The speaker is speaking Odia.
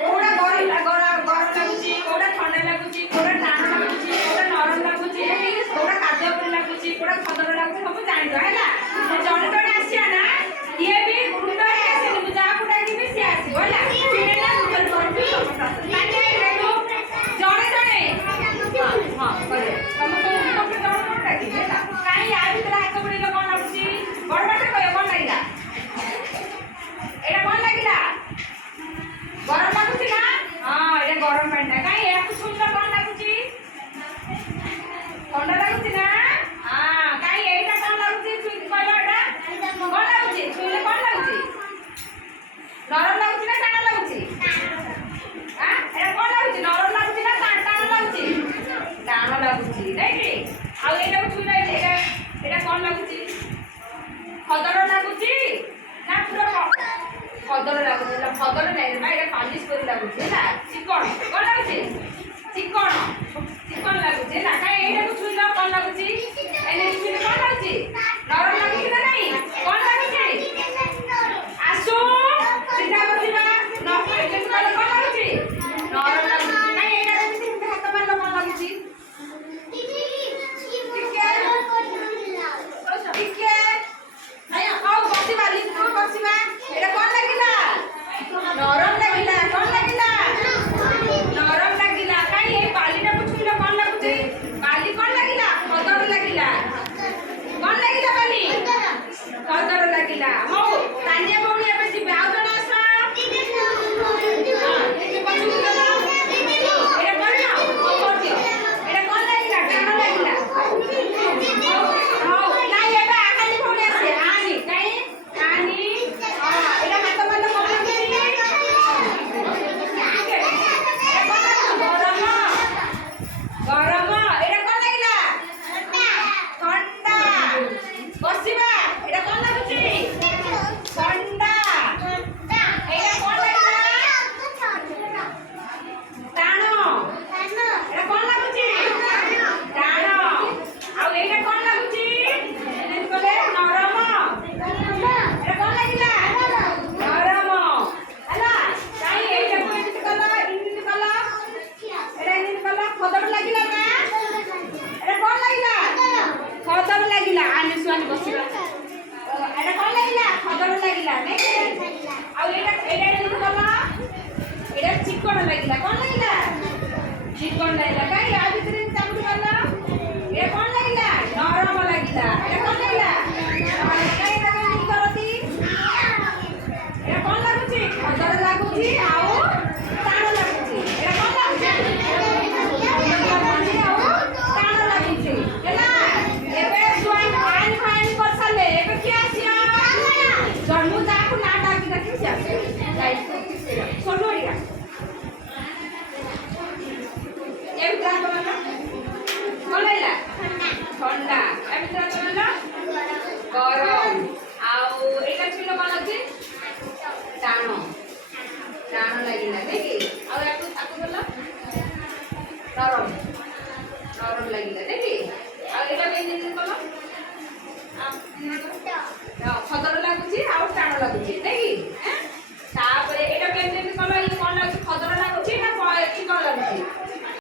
କୋଉଟା ଗରମ ଲାଗୁଛି, କୋଉଟା ଥଣ୍ଡା ଲାଗୁଛି, କୋଉଟା ଟାଣ ଲାଗୁଛି, କୋଉଟା ନରମ ଲାଗୁଛି, କୋଉଟା କାଦୁଅ ପରି ଲାଗୁଛି, କୋଉଟା ଖଦଡ ଲାଗୁଛି ସବୁ ଜାଣିଛ ହେଲା। ଜଣେ ଜଣେ ଆସିବା ନା ଇଏ ବି ଗ୍ରୁପ ହେଇକି ଆସିନି, ମୁଁ ଯାହାକୁ ଡାକିବି ସିଏ ଆସିବ ହେଲା। ଚିହ୍ନିଲା ଗୁଗଲ କରିବି ସମସ୍ତେ ଜଣେ ଜଣେ ହଁ କରିବେ। ତମେ ତ ଜଣେ ଜଣେ ଡାକିବି ହେଲା। କାହିଁ ୟା ଭିତରେ ହାତ ବୁଡେଇଲେ କଣ ଲାଗୁଛି? ବଡ ବାଟ କହିବ କଣ ଲାଗିଲା? ଏଇଟା କଣ ଲାଗିଲା? ଗରମ ଲାଗୁଛି ନା? ହଁ ଏଇଟା ଗରମ ପାଣିଟା। କାହିଁ ଏହାକୁ ଛୁଇଁଲେ କଣ ଲାଗୁଛି? ଥଣ୍ଡା ଲାଗୁଛି ନା? ହଁ କାହିଁ ଏଇଟା କଣ ଲାଗୁଛି? ଛୁଇଁକି କହିବ ଏଇଟା କଣ ଲାଗୁଛି? ଛୁଇଁଲେ କଣ ଲାଗୁଛି? ନରମ ଲାଗୁଛି ନା ଟାଣ ଲାଗୁଛି? ଏଇଟା କଣ ଲାଗୁଛି? ନରମ ଲାଗୁଛି ନା ଟାଣ ଲାଗୁଛି? ଟାଣ ଲାଗୁଛି ନାଇଁ କି? ଆଉ ଏଇଟାକୁ ଛୁଇଁଲେ ଏଇଟା କଣ ଲାଗୁଛି? ଖଦଡ ଲାଗୁଛି ନା ପୁରା ଖଦଡ ଲାଗୁଛି? ଖଦଡ ନାହିଁ ନା, ଏଇଟା ପାଲିସ କରି ଲାଗୁଛି ହେଲା। ଚିକଣ କଣ ଲାଗୁଛି? ଚିକଣ ଚିକଣ ଲାଗୁଛି ହେଲା। କାହିଁ ଏଇଟାକୁ ଛୁଇଁଲେ କଣ ଲାଗୁଛି? ଏଇଟାକୁ ଛୁଇଁଲେ କଣ ଲାଗୁଛି? ନରମ ଲାଗୁଛି ନା ନାହିଁ? କଣ ଲାଗୁଛି? ଆସୁ ସିଧା ବସିବା। ଏଇଟାକୁ କଣ ଲାଗୁଛି? ନରମ ଲାଗୁଛି। କାହିଁ ଏଇଟାକୁ ଏମିତି ହାତ ମାରିଲେ କଣ ଲାଗୁଛି? ଟିକେ ହଉ ବସିବା, ଲିପୁ ବସିବା। ଏଇଟା କଣ ଲାଗିଲା? ନରମ ଲାଗିଲା। କଣ ଲାଗିଲା? ନରମ ଲାଗିଲା। କାହିଁ ଏଇ ବାଲିଟାକୁ ଛୁଇଁଲେ କଣ ଲାଗୁଛି? ବାଲି କଣ ଲାଗିଲା? ଖଦଡ ଲାଗିଲା। କଣ ଲାଗିଲା? ବାଲି ଖଦଡ ଲାଗିଲା। ହଉ ତାନିଆ ଭଉଣୀ ଏବେ ଯିବେ। ଆଉ ଜଣେ ଆସ। चिकन लगिला कौन लगिला? चिकन लगिला काई आ भितरे चाबुट वाला ए कौन लगिला? नरम लगिला। ए कौन लगिला? काई लगा नी करती? ए कौन लागुची? खदर लागुची आउ टाण लागुची। ए कौन लागुची? टाण लागुची हैला। एबे स्वाइन फाइन कर साले एबे के आसिया? जन्मु जाकु ना डाकी डाकी से आसे। लाइक सोनोरिया ठंडा गरम आउ एटा छिलो कोन अछि टाण टाण लागिला देखि